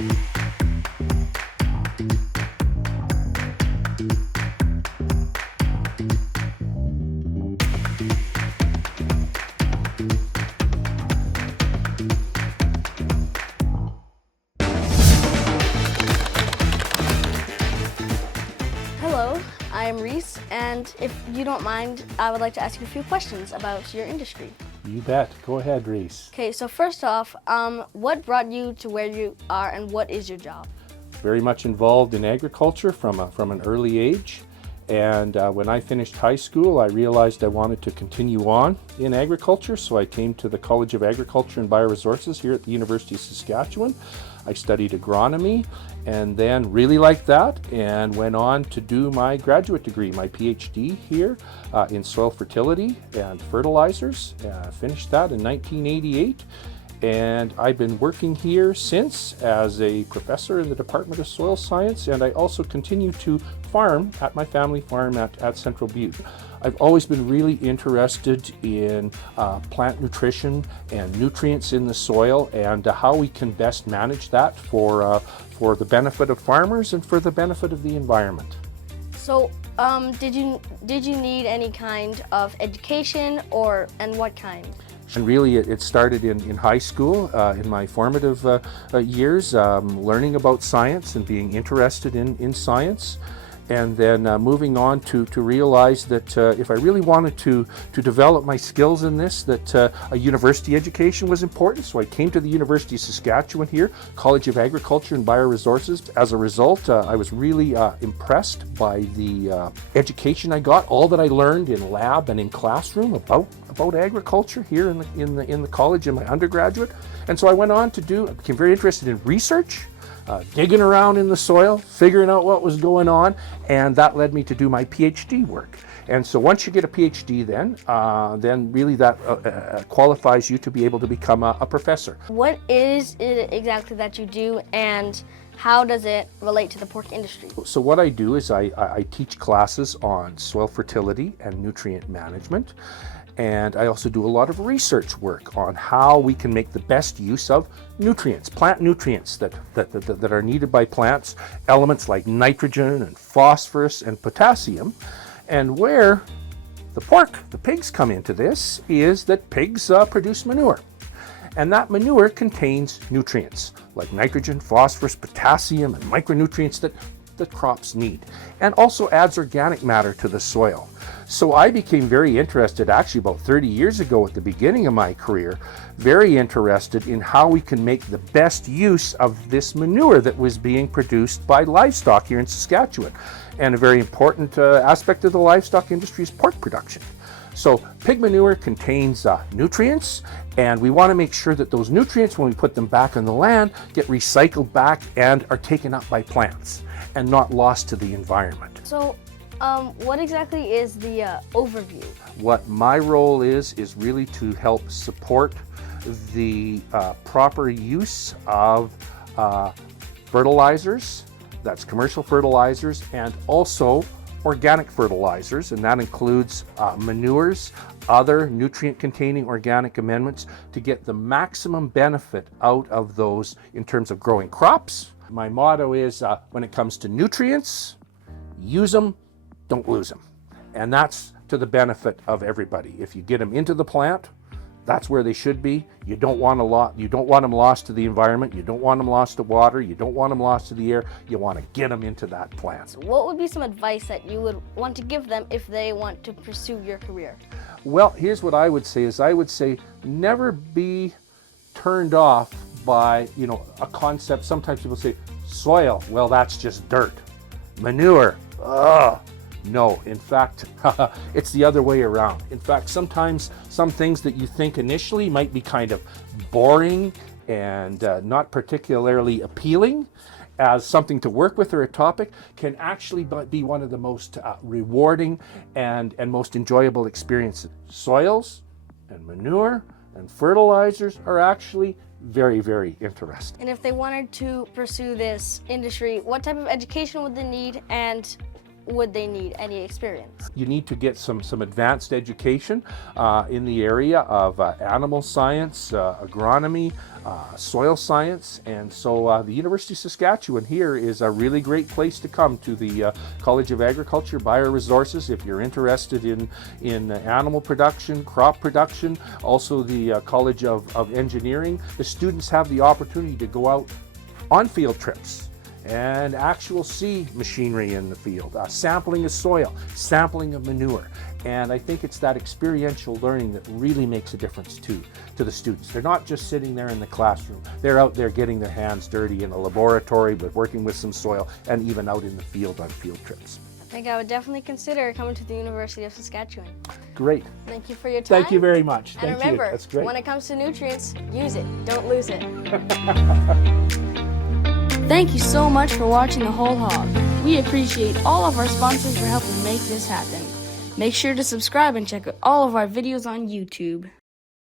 Hello, I'm Reise, and if you don't mind, I would like to ask you a few questions about your industry. You bet. Go ahead, Reise. Okay, so first off, what brought you to where you are and what is your job? Very much involved in agriculture from an early age. And when I finished high school, I realized I wanted to continue on in agriculture, so I came to the College of Agriculture and Bioresources here at the University of Saskatchewan. I studied agronomy and then really liked that and went on to do my graduate degree, my PhD here in soil fertility and fertilizers. Finished that in 1988. And I've been working here since as a professor in the Department of Soil Science, and I also continue to farm at my family farm at Central Butte. I've always been really interested in plant nutrition and nutrients in the soil and how we can best manage that for the benefit of farmers and for the benefit of the environment. So, did you need any kind of education and what kind? And really it started in high school, in my formative years, learning about science and being interested in science. And then moving on to realize that if I really wanted to develop my skills in this, that a university education was important. So I came to the University of Saskatchewan here, College of Agriculture and Bioresources. As a result, I was really impressed by the education I got, all that I learned in lab and in classroom about agriculture here in the college in my undergraduate. And so I went on I became very interested in research. Digging around in the soil, figuring out what was going on, and that led me to do my PhD work. And so once you get a PhD then really that qualifies you to be able to become a professor. What is it exactly that you do and how does it relate to the pork industry? So what I do is I teach classes on soil fertility and nutrient management. And I also do a lot of research work on how we can make the best use of nutrients, plant nutrients that are needed by plants, elements like nitrogen and phosphorus and potassium. And where the pigs come into this is that pigs produce manure. And that manure contains nutrients like nitrogen, phosphorus, potassium, and micronutrients that crops need, and also adds organic matter to the soil. So I became very interested, actually about 30 years ago at the beginning of my career, very interested in how we can make the best use of this manure that was being produced by livestock here in Saskatchewan. And a very important aspect of the livestock industry is pork production. So pig manure contains nutrients, and we want to make sure that those nutrients, when we put them back on the land, get recycled back and are taken up by plants and not lost to the environment. So, what exactly is the overview? What my role is really to help support the proper use of fertilizers, that's commercial fertilizers, and also organic fertilizers, and that includes manures, other nutrient-containing organic amendments to get the maximum benefit out of those in terms of growing crops. My motto is, when it comes to nutrients, use them, don't lose them. And that's to the benefit of everybody. If you get them into the plant, that's where they should be. You don't want them lost to the environment. You don't want them lost to water. You don't want them lost to the air. You want to get them into that plant. What would be some advice that you would want to give them if they want to pursue your career? Well, here's what I would say never be turned off by, a concept. Sometimes people say, soil, well, that's just dirt. Manure, ugh. No, in fact, it's the other way around. In fact, sometimes some things that you think initially might be kind of boring and not particularly appealing as something to work with or a topic can actually be one of the most rewarding and most enjoyable experiences. Soils and manure and fertilizers are actually very, very interesting. And if they wanted to pursue this industry, what type of education would they need and would they need any experience? You need to get some advanced education in the area of animal science, agronomy, soil science, and so the University of Saskatchewan here is a really great place to come to the College of Agriculture, Bioresources, if you're interested in animal production, crop production, also the College of Engineering. The students have the opportunity to go out on field trips and actual see machinery in the field, sampling of soil, sampling of manure. And I think it's that experiential learning that really makes a difference to the students. They're not just sitting there in the classroom. They're out there getting their hands dirty in a laboratory, but working with some soil, and even out in the field on field trips. I think I would definitely consider coming to the University of Saskatchewan. Great. Thank you for your time. Thank you very much. And Thank remember, you. That's great. when it comes to nutrients, use it. Don't lose it. Thank you so much for watching the Whole Hog. We appreciate all of our sponsors for helping make this happen. Make sure to subscribe and check out all of our videos on YouTube.